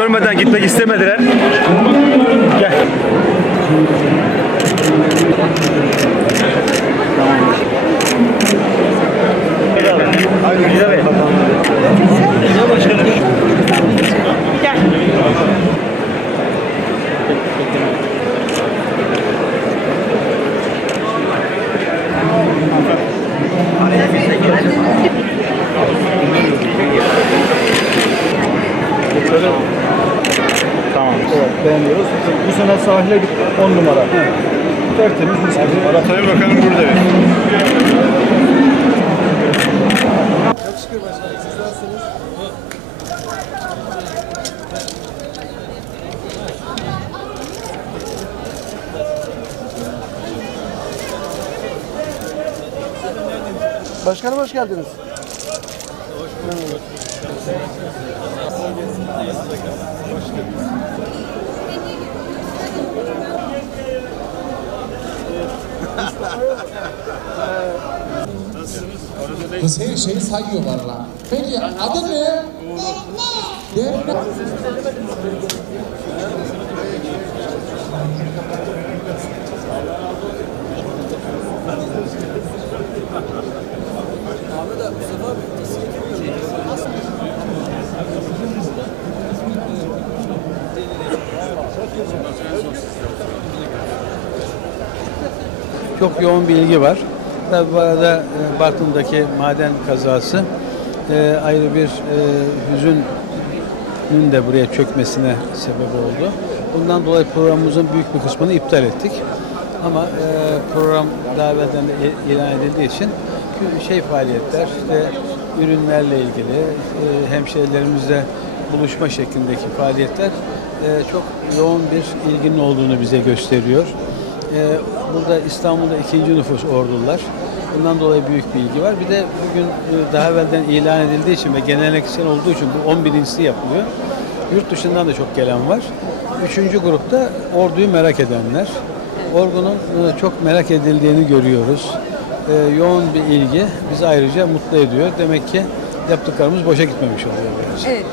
görmeden gitmek istemediler. Gel. Tamam. Evet, beğeniyoruz. Bu sene sahile gittik 10 numara. Tertemiz mis gibi. Sayın Bakanım burada. Başkanım hoş geldiniz. Kız her şeyi sayıyorlar lan. Peki adı ne? Defne. Çok yoğun bir ilgi var. Tabii bu arada e, Bartın'daki maden kazası e, ayrı bir e, hüzünün de buraya çökmesine sebep oldu. Bundan dolayı programımızın büyük bir kısmını iptal ettik. Ama program daha ilan edildiği için şey faaliyetler, işte ürünlerle ilgili, hemşehrilerimizle buluşma şeklindeki faaliyetler çok yoğun bir ilginin olduğunu bize gösteriyor. Burada İstanbul'da ikinci nüfus ordular. Bundan dolayı büyük bir ilgi var. Bir de bugün e, daha evvelden ilan edildiği için ve geleneksel olduğu için bu 11.si yapılıyor. Yurt dışından da çok gelen var. Üçüncü grupta orduyu merak edenler. Ordunun e, çok merak edildiğini görüyoruz. E, Yoğun bir ilgi bizi ayrıca mutlu ediyor. Demek ki yaptıklarımız boşa gitmemiş oluyor. biraz. Evet,